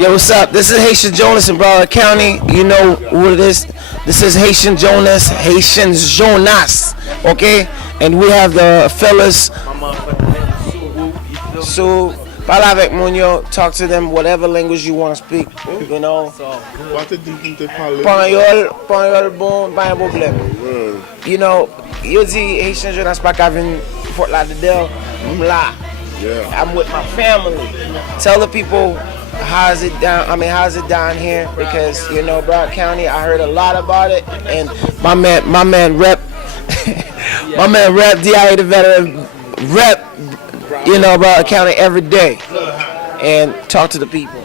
Yo, what's up? This is Haitian Jonas in Broward County. You know what it is. This is Haitian Jonas, Haitian Jonas, okay? And we have the fellas. So, parle avec mon yo, talk to them whatever language you want to speak, you know. Panyol bon, pas un problème. You know, yo di Haitian Jonas pa ka vin Fort Lauderdale, m'la. I'm with my family. Tell the people how's it down here, because you know Broward County, I heard a lot about it, and my man rep my man rep DIA the veteran rep, you know, Broward County every day, and talk to the people.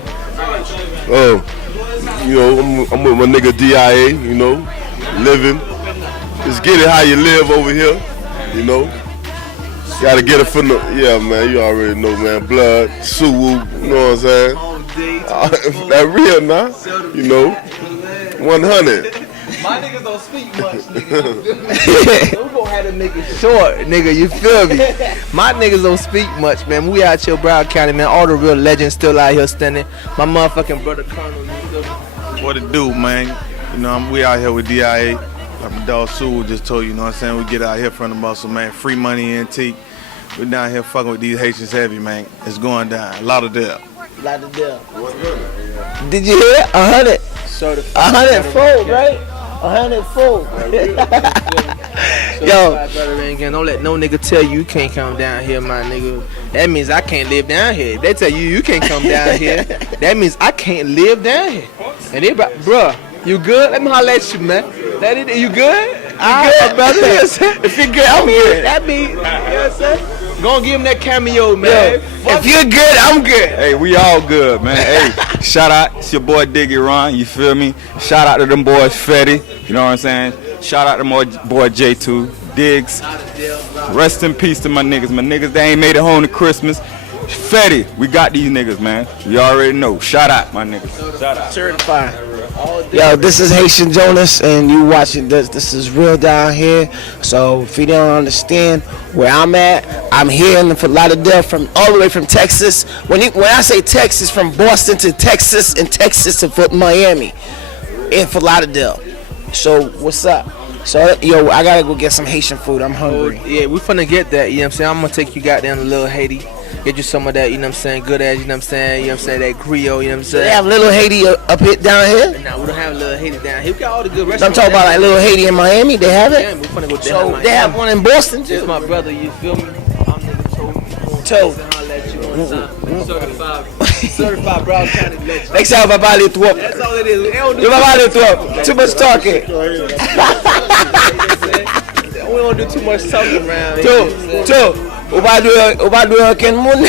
Oh, you know, I'm with my nigga DIA, you know, living. Just get it how you live over here, you know. Gotta get it from the, yeah, man, you already know, man. Blood, Suwu, you know what I'm saying? That real now, you know. 100. My niggas don't speak much, nigga. We gonna have to make it short, nigga, you feel me? My niggas don't speak much, man. We out here, Broward County, man. All the real legends still out here standing. My motherfucking brother Colonel, you feel me? What it do, man? You know, we out here with DIA. Like my dog Sue just told you, know what I'm saying? We get out here from the muscle, man. Free money antique. We down here fucking with these Haitians heavy, man. It's going down. Lauderdale. Did you hear? 100. 100 fold, right? 100 fold. Yo, don't let no nigga tell you can't come down here, my nigga. That means I can't live down here. If they tell you can't come down here, that means I can't live down here. And they, bruh, you good? Let me holler at you, man. You good? You good, brother? If you're good, I'm good. That means, you know what I'm saying? Go and give him that cameo, man. Yo, if you're good, I'm good. Hey, we all good, man. Hey, shout out. It's your boy Diggy Ron, you feel me? Shout out to them boys Fetty, you know what I'm saying? Shout out to my boy J2, Diggs. Rest in peace to my niggas. My niggas, they ain't made it home to Christmas. Fetty, we got these niggas, man. You already know. Shout out, my niggas. Shout out. Certified. Yo, this is Haitian Jonas, and you watching this. This is real down here. So if you don't understand where I'm at, I'm here in Fort Lauderdale, from all the way from Texas. When I say Texas, from Boston to Texas, and Texas to Miami, in Fort Lauderdale. So what's up? So yo, I gotta go get some Haitian food. I'm hungry. Yeah, we finna get that. You know what I'm saying? I'm gonna take you goddamn to Little Haiti. Get you some of that, you know what I'm saying, good ass, you know what I'm saying, you know what I'm saying, that Creole, you know what I'm saying. They have Little Haiti up here, down here? Nah, we don't have Little Haiti down here. We got all the good restaurants. I'm talking about like Little Haiti in Miami, they have it? Yeah, we finna go so down they have one in Boston too? This is my brother, you feel me? I'm nigga Toe. I'll let you one time. Certified Broward County legend. Next time, Papa let you up. That's all it is. Too much talking. We don't do too much talking around here. Toe. Ou pa dwe anken moun?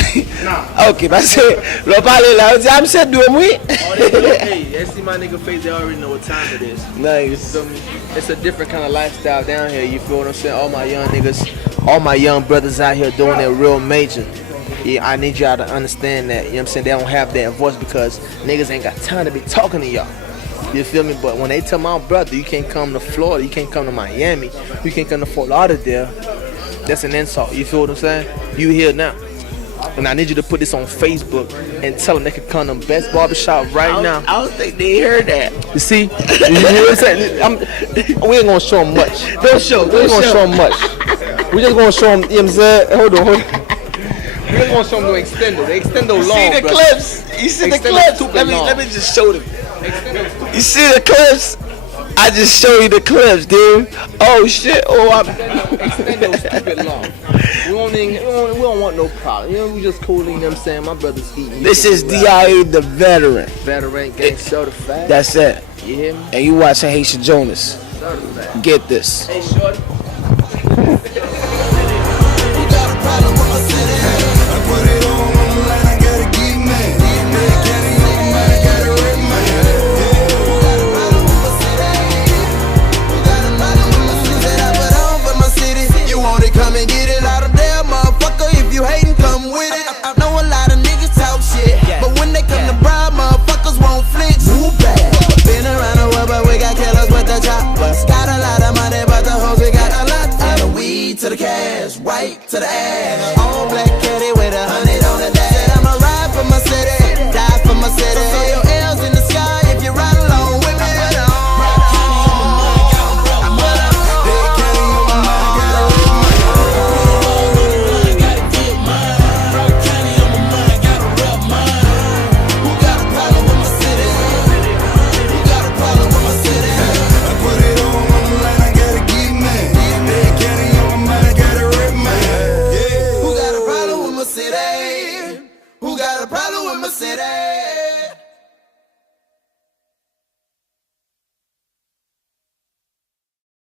Ok, parce lo pale la, ou di am se dwe mwi? Hey, they see my nigga face, they already know what time it is. Nice. It's a different kind of lifestyle down here, you feel what I'm saying? All my young niggas, all my young brothers out here doing it real major. Yeah, I need y'all to understand that, you know what I'm saying? They don't have that voice because niggas ain't got time to be talking to y'all. You feel me? But when they tell my brother, you can't come to Florida, you can't come to Miami, you can't come to Fort Lauderdale, that's an insult. You feel what I'm saying? You here now. And I need you to put this on Facebook and tell them they can come to the best barbershop right now. I don't think they heard that. You see? You know what I'm saying? We ain't gonna show them much. We ain't gonna show them much. We just gonna show them, you know what I'm saying? Hold on. We just gonna show them the extender. The extender long, See the clips? You see the clips? Let me just show them. You see the clips? I just show you the clips, dude. Oh shit! Extendo stupid long. We don't want no problem. You know, we just cool. You know what I'm saying? My brother's eating. This is DIA the veteran. Veteran gang certified. That's it. You hear me? And you watching Haitian Jonas. Certified. Get this. Hey, shorty.